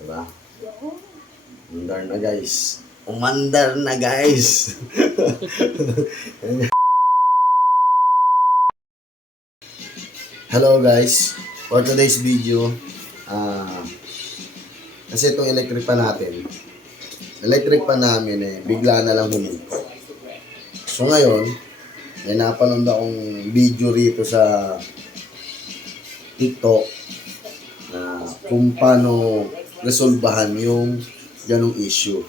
Diba? Umandar na guys. Umandar na guys. Hello guys. For today's video, kasi itong electric pan natin, bigla na lang huminto. So ngayon, may napanood akong video rito sa TikTok na kung paano resolbahan yung ganong issue.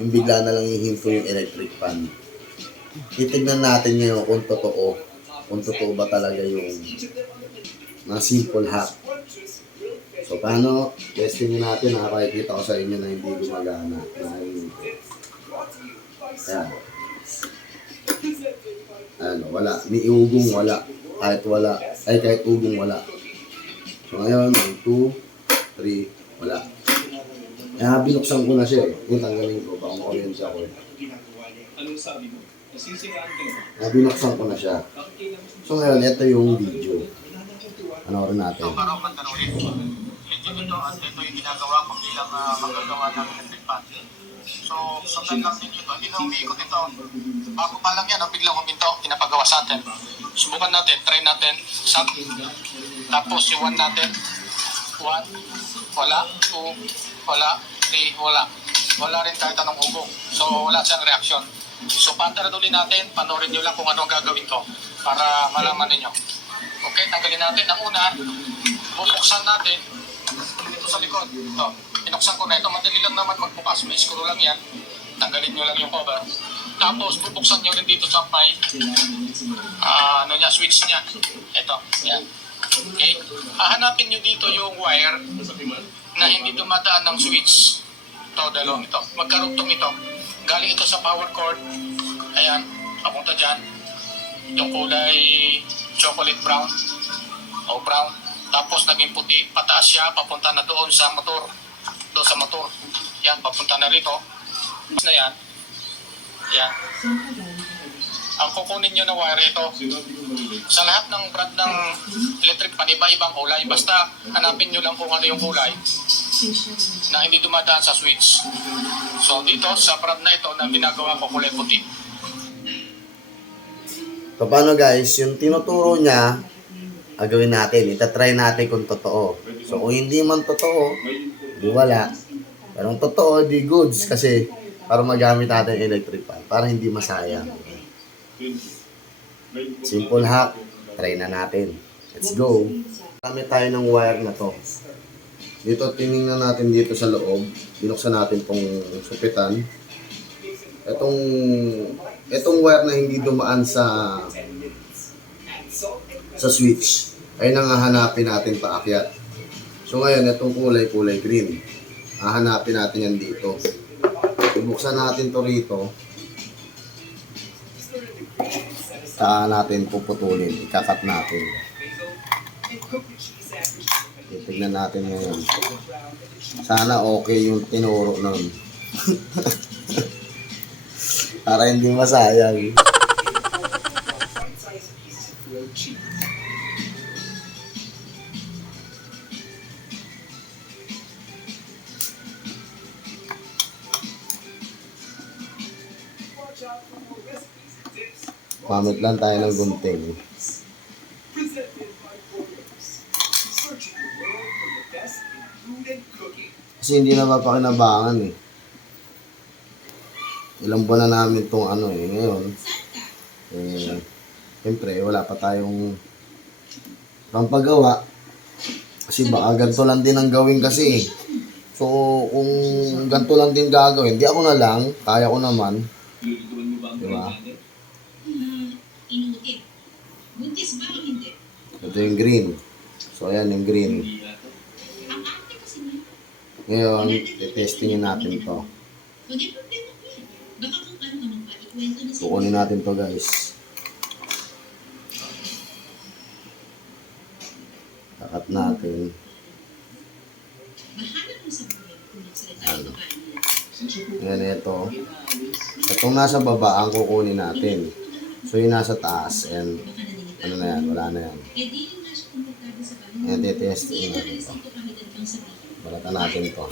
Yung bigla na lang hihinto yung electric pan. Titignan natin ngayon kung totoo ba talaga yung mga simple hack. So paano, testing natin, nakakikita ko sa inyo na hindi gumagana. Ayan. Ano, wala. May ugong wala. Kahit ugong wala. So ngayon, 1, 2, 3, wala. Kaya binuksan ko na siya eh. Yung tanggalin ko, baka makuryente ako eh. Binuksan ko na siya. So ngayon, ito yung video. Panoorin natin. Ito para magtanungin. Ito at ito yung ginagawa ko bilang magagawa ng electric fan. So, sabay lang din ito. Hindi na umiikot ito. Bago pa lang yan, biglang huminto, pinapagawa sa atin. Subukan natin, try natin. Tapos yung 1 natin. 1, wala. 2, wala. 3, wala. Wala rin kahit anong hugong. So, wala siyang reaksyon. So, pantaran ulit natin. Panoorin nyo lang kung ano ang gagawin ko para malaman ninyo. Okay, tanggalin natin. Ang una, bubuksan natin dito sa likod. Ito, pinuksan ko na ito. Madali lang naman magbukas. May screw lang yan. Tanggalin nyo lang yung cover. Tapos, bubuksan nyo rin dito sa may switch niya. Ito, yan. Okay, hahanapin nyo dito yung wire na hindi dumadaan ng switch. Ito, dalawang ito. Magkarugtong ito. Galing ito sa power cord. Ayan, papunta dyan. Yung kulay chocolate brown o brown. Tapos naging puti, pataas siya, papunta na doon sa motor. Doon sa motor. Yan, papunta na rito. Na yan. Yan. Ang kukunin nyo na wire ito. Sa lahat ng brand ng electric pan, iba-ibang kulay. Basta hanapin nyo lang kung ano yung kulay na hindi dumadaan sa switch. So dito, sa brand na ito na ginagawa ko kulay puti. So paano guys, yung tinuturo niya, gagawin natin. Itatry natin kung totoo. So kung hindi man totoo, di wala. Pero kung totoo, di goods. Kasi para magamit natin electric pan. Para hindi masayang. Simple hack. Try na natin. Let's go. Gamit tayo ng wire na to. Dito, tinignan natin dito sa loob. Binuksan natin tong supitan. Itong wire na hindi dumaan sa switch ay nangahanapin natin paakyat. So ngayon, itong kulay green. Hahanapin natin yan dito. Ibuksan natin to rito. Saan natin puputulin. Ikakat natin. Tignan natin ngayon. Sana okay yung tinuro nun. Para hindi masayang. Pamit lang tayo ng gunting. Kasi hindi na mapakinabangan eh. Ilang buwan na namin itong ngayon. Siyempre, wala pa tayong pampagawa. Kasi baka ganito lang din ang gawin kasi. So, kung ganito lang din gagawin, di ako na lang, kaya ko naman. Diba? Ito yung green. So, ayan yung green. Ngayon, testingin natin to. Kukunin natin to guys. Kakat natin. Ano? Ngayon ito. Itong nasa baba ang kukunin natin. So yung nasa taas and ano na yan, wala na yan. Ayan, titestingin natin to. Balatan natin ito.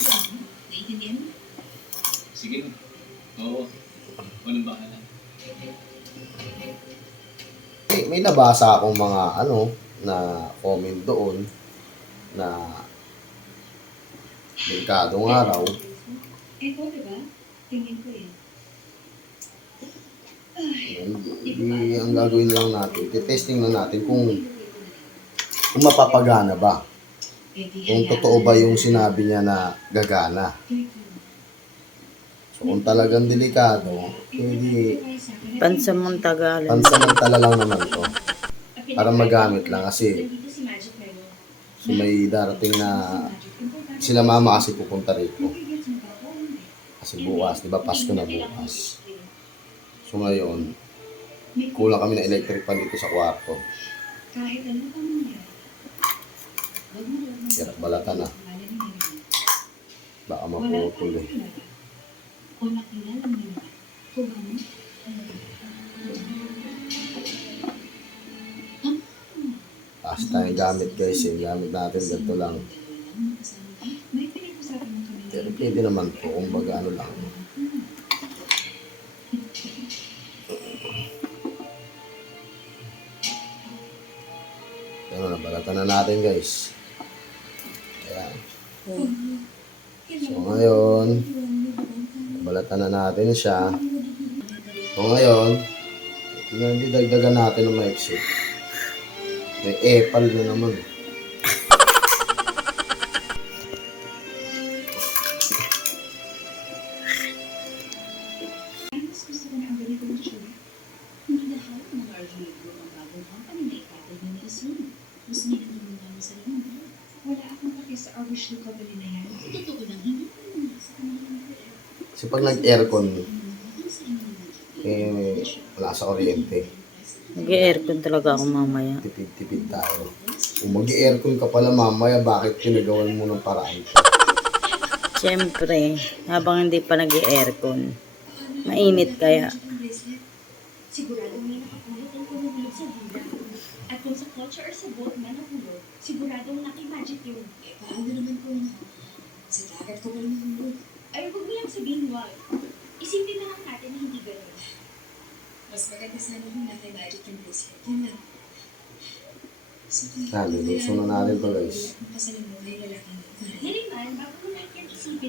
Naiintindihan mo? Sige na. Oo. Walang bahala. May nabasa akong mga na comment doon na delikadong araw. Ikaw, diba? Tingin ko eh. Ang gagawin lang natin, testing lang natin kung mapapagana ba. Kung totoo ba yung sinabi niya na gagana. So kung talagang delikado, hindi pansamantala lang naman to. Para magamit lang kasi so may darating na sila mama kasi pupunta rito. Kasi bukas, di ba Pasko na bukas. So ngayon, kulang kami ng electric pan dito sa kwarto. Kahit ano pa mangyari, wag mo lang Kaya balatan na. Baka maputol eh. kung nakilala mo naman, kung ano, Kasi tayong gamit guys eh. Gamit natin ganito lang. may pinag-usapan mo kami. Pero pwede naman po kung baga ano lang. Ano, balatan na natin guys. Ayan. So ngayon, balatan na natin siya. So ngayon, hindi dagdagan natin ng maiksi. May epal na naman. Mas gusto ko na ang ganitong show. Hindi lahat ng mga argument mo ang bagong company na ikatid na ni-assume. Mas may naman namin sa rin. Wala akong pake sa our wish company na yan. Totoo lang, hindi ko naman sa kanila ng Kasi pag nag-aircon, wala sa kuryente. Mag-aircon talaga ako mamaya. Tipid-tipid tayo. Kung mag-aircon ka pala mamaya, bakit pinagawan mo ng paraan? Siyempre, habang hindi pa nag-aircon, mainit kaya. Sigurado may nakapulot ang pumulog sa villa. At kung sa kotse or sa boat man napulot, siguradong naki-magic yun. Eh, paano naman kung sa dagat ko ba nahulog? Ay, huwag mo lang sabihin wag. Isipin na lang natin na hindi gano'n. Mas maganda sana kung naki-magic yung bracelet. Yun lang. Luso na natin to guys. Pasalimuhay lalaki mo. Nariman, bago mo lahat yan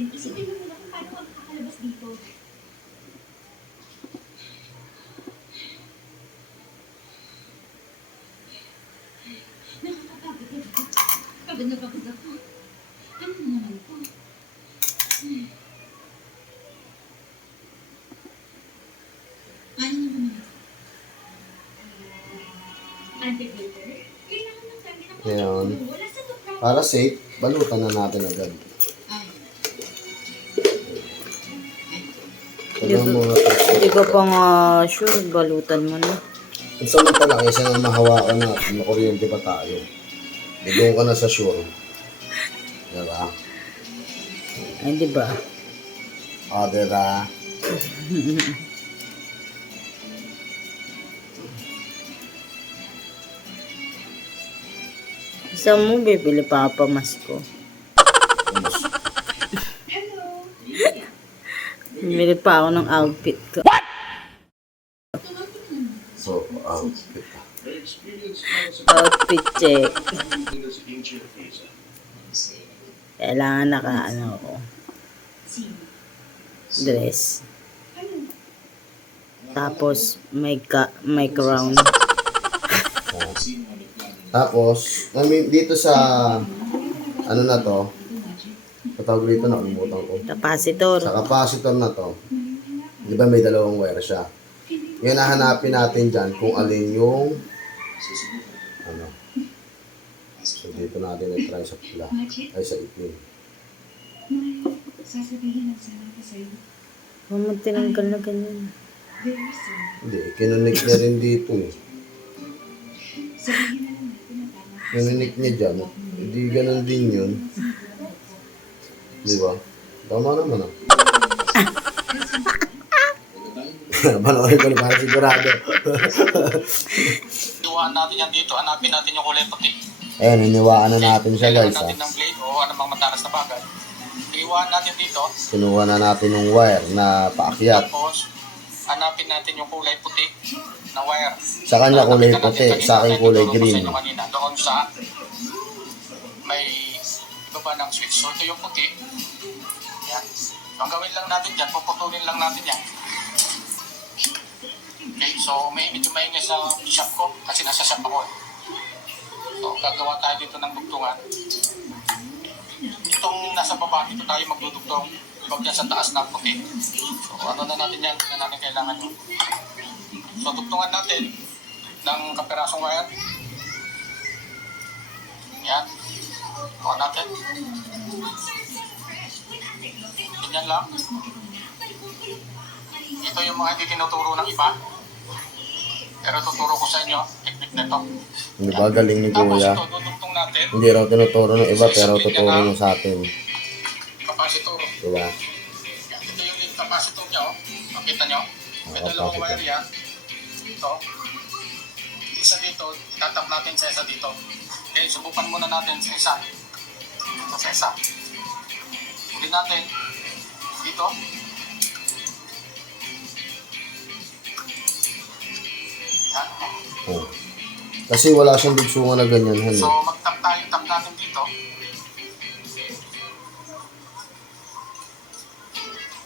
isipin mo muna kung paano ka makakalabas dito. Nakakapagod na ba? Pagod na pagod ako. Ano na naman po? Paano naman ito? Anti-glitter? Kailangan ng dami ng Ngayon, wala sa tukra. para safe, balutan na natin agad. Tignan mo nga Hindi ko pa nga sure, balutan mo na. kung samantala kaysa na mahawakan na at makuryente pa tayo. Doon ka na sa sure. Diba? Ay, di ba? O, diba? Isang mo, bibili pa ako pamasko. Hello! Bibili pa ako ng outfit ko. So, outfit. Outfit check. Kailangan ako. Dress. Tapos, may crown. Tapos, dito sa, ano na to, patawag dito na, umutan ko. Capacitor. Sa capacitor na to, di ba may dalawang wire siya? Ngayon, nahanapin natin dyan kung alin yung, ano, so dito natin i-try sa pula, ay sa itim. Sasabihin lang sana ko sa'yo. Huwag mo tinanggal na ganyan. Very soon. Hindi, kinunik niya rin dito eh. Sabihin na lang natin na tama. Kinunik niya dyan, hindi ganun din yun. Di ba? Tama naman ah. Panoorin ko na para sigurado. Iwan natin yan dito. Hanapin natin yung kulay puti. Ayan, iniwaan na natin siya guys. Kailangan natin ng blade o anumang matalas na bagay. Iwan natin dito. Kinuha na natin yung wire na paakyat. Tapos, hanapin natin yung kulay puti na wire. Sa kanya kulay Nakita puti, natin sa akin kanina, kulay tinuturo ko sa green. inyo kanina, doon sa may ibaba ng switch. So, ito yung puti. Yan. So, ang gawin lang natin dyan, puputulin lang natin yan. Okay, so medyo maingay sa shop ko kasi nasa shop ako eh. So, gagawa tayo dito ng dugtungan. Itong nasa baba, dito tayo magdudugtong. Huwag yan sa taas na puti. So, ano na natin yan? Na natin kailangan yun. So, dugtungan natin ng kapirasong wire. Yan. Tukan natin. Ganyan lang. Ito yung mga hindi tinuturo ng iba. Pero tuturo ko sa inyo, technique na ito. Hindi ba galing ni Tapos Kuya? ito, dudugtong natin. Hindi raw tinuturo ng iba pero tuturo niya sa atin. Capacitor. Diba? Yan, ito yung lead capacitor niya, oh. Makita nyo? May dalawang capacitor. wire yan. Ito. Isa dito, tatap natin sa isa dito. Okay, subukan muna natin sa isa. Ito sa isa. Hindi natin. Dito. Yan. Oh. Kasi wala siyang dugsungan na ganyan. So, Ano? mag-tap tayo, tap natin dito.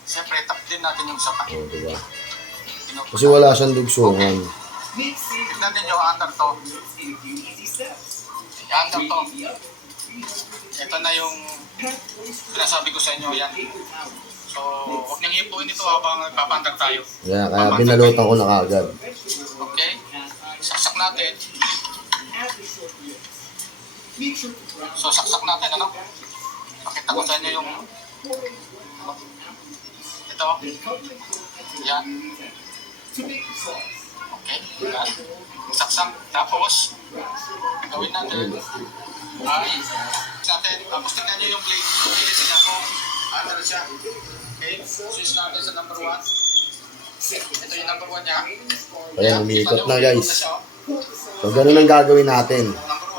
Siyempre, tap din natin yung isa pa. Oh, diba? Pinuput- Kasi wala siyang dugsungan. Tignan ninyo, under to. Under to. Ito na yung sinasabi ko sa inyo, yan. So, huwag niyong hipuin ito habang nagpapandar tayo. Kaya binalutan ko na kagad. Okay? Saksak natin. So, saksak natin, ano? Pakita ko sa inyo yung ito. Yan. Okay, yan. Saksak. Tapos, ang gawin natin ay tapos tingnan nyo yung blade. Blade niya kung ano siya. Okay, switch natin sa number 1. Ito yung number 1 niya. Ayan, umiikot na guys. Umiikot na siya, oh. So, ganun ang gagawin natin. Number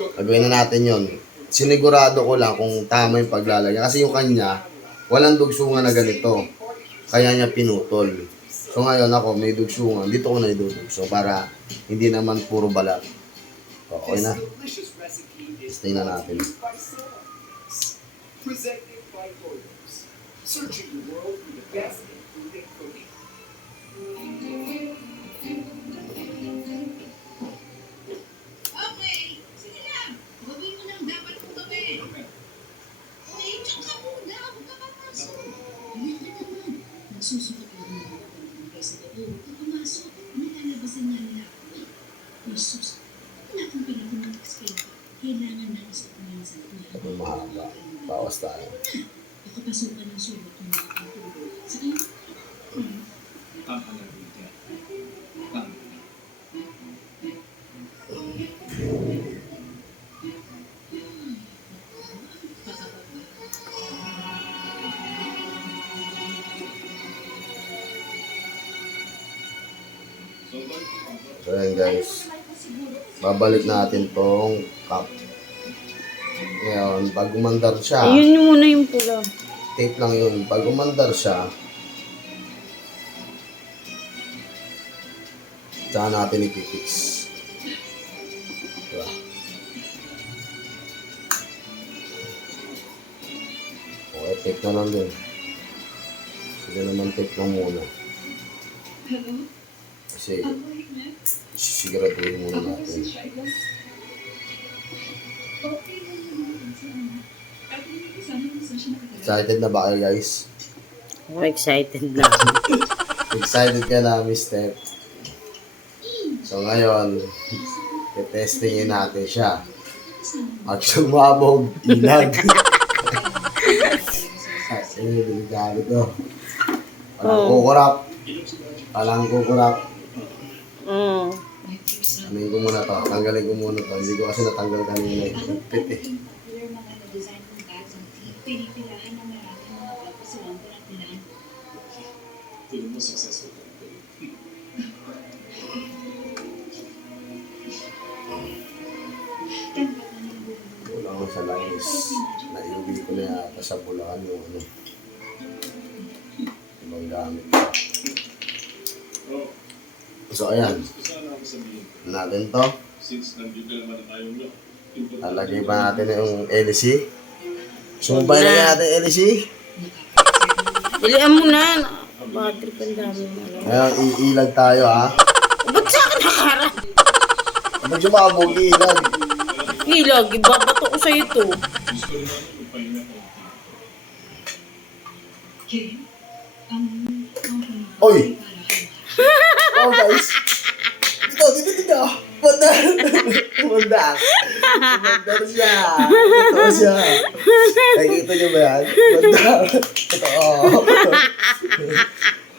1. Gagawin na natin yon. Sinigurado ko lang kung tama yung paglalagay. Kasi yung kanya, walang dugsungan na ganito. Kaya niya pinutol. So ngayon ako, may dugsungan. Dito ko na idudugso para hindi naman puro balat. Okay na. Stay na natin. Presented by Toyos. Searching the world for the best in food and cooking. Okay, sige na. Gawin mo lang dapat kong gawin. Okay, tsaka ka muna. Huwag ka papasok. Ayan ka naman. Nagsusukat lang na ako ng sa loob. Huwag ka pumasok. Nilalabasan nga nila ako. Jesus, wala kang pinag-explain. Kailangan na isa kuminsan na. Ito mahaba. Bawas tayo. Nakapasukan ng sulat ng mga pagtulog. Sa iyo, Tama na dito. Tama. So yan guys. Babalik natin tong cup. Ngayon, pag umandar siya, Ayun yung muna yung pula. tape lang yun. Pag umandar siya, tsaka natin ipipix. Diba? Okay, tape na lang din. Hindi naman tape lang muna. hello? Kasi Awake na? siguraduhin muna natin. Okay lang naman sana. At hindi sana kung saan siya nakatala. Excited na ba kayo guys? Ako excited na. Excited ka na, Mr. So ngayon, testingin natin siya. At sumabog, ilag. Kasi delikado to. Walang kukurap. Walang kukurap. Mm. Anin ko muna to. Tanggalin ko muna to. Hindi ko kasi natanggal kanina yung pit eh. Popular mga na-design kong bags and teeth. Pinipilahan ng maraming mga tapos sa lang ng tinaan. Feeling mo successful ka. ako sa langis. Naiuwi ko na yata sa Bulacan yung ano. Ibang gamit. Oh, So, ayan. gusto sana ako sabihin ko. Natin to. Since nandito naman ang tayong lo. Lalagay pa natin yung LC. Sumbay na natin LC. Dilian mo na. Battery pa ang dami mo. Ngayon, iilag tayo ha. Ba't sa akin nakaharap? Ba't sumabog iilag? Hilag, ibabato ko sa'yo to. Gusto rin natin magpahinga ko. Oy! Oh guys! Dito! Mandar! Mandar! Mandar siya! Ito siya! Nakikita niyo ba yan? Mandar! Ito,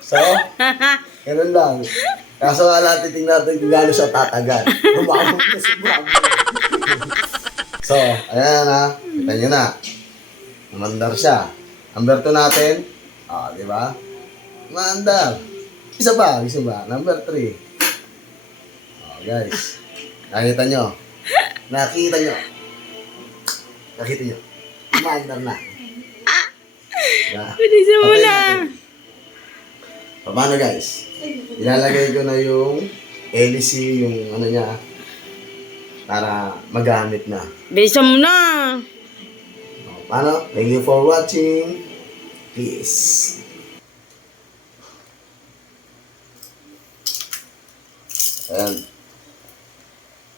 So, ganun lang. Kaso nga lang, titingnan natin kung gano'n siya tatagal. Lumabog na si Mama. So, ayan ha. Kita nyo na. Mandar siya. Number 2 natin. Di ba? Mandar. Isa ba? Number 3. Guys. Nakita nyo. Nakita nyo. Mandar na. Bilisan mo Okay na. natin. Paano guys? Ilalagay ko na yung LC, yung ano niya, para magamit na. Bilisan mo na. Paano? Thank you for watching. Peace. Ayan.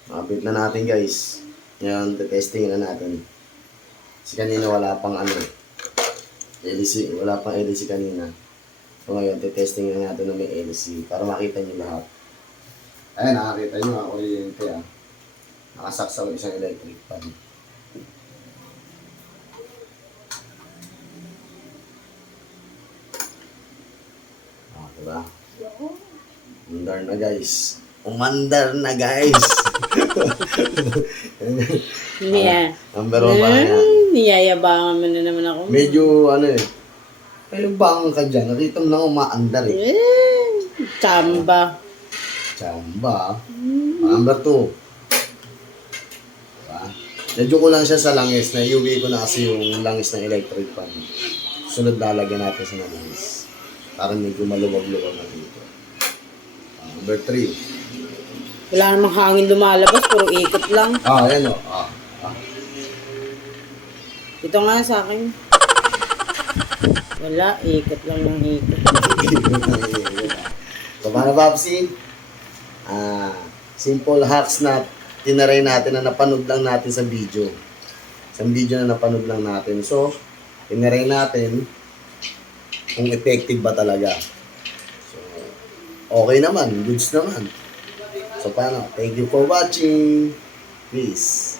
Mabit na natin guys. Ngayon, testing na natin. Kasi kanina wala pang ano. LC. Wala pang LC kanina. So ngayon, testing na natin na may LC para makita nyo lahat. Ayan, nakakita nyo ang kuryente ah. Nakasaksaw isang electric fan. Diba? Umandar na guys. Umandar na guys. Number 1 pa yan. Niyayabangan mo na naman ako. Medyo ano eh. Pero bangon ka dyan. Nakita mo lang umaandar eh. Chamba. Chamba. Number 2. Diba? Medyo ko lang siya sa langis. Naiuwi ko na kasi yung langis ng electric fan. Sunod lalagyan natin sa langis. Para medyo maluwag-luwag na dito. Number 3. Wala namang hangin lumalabas, puro ikot lang. Ayan o. Ito nga sa akin. Wala, ikot lang ng ikot. So, paano Papsi? Simple hacks na tinaray natin na napanood lang natin sa video. Sa video na napanood lang natin. So, tinaray natin kung effective ba talaga. So, okay naman. Goods naman. So, paano? Thank you for watching. Peace.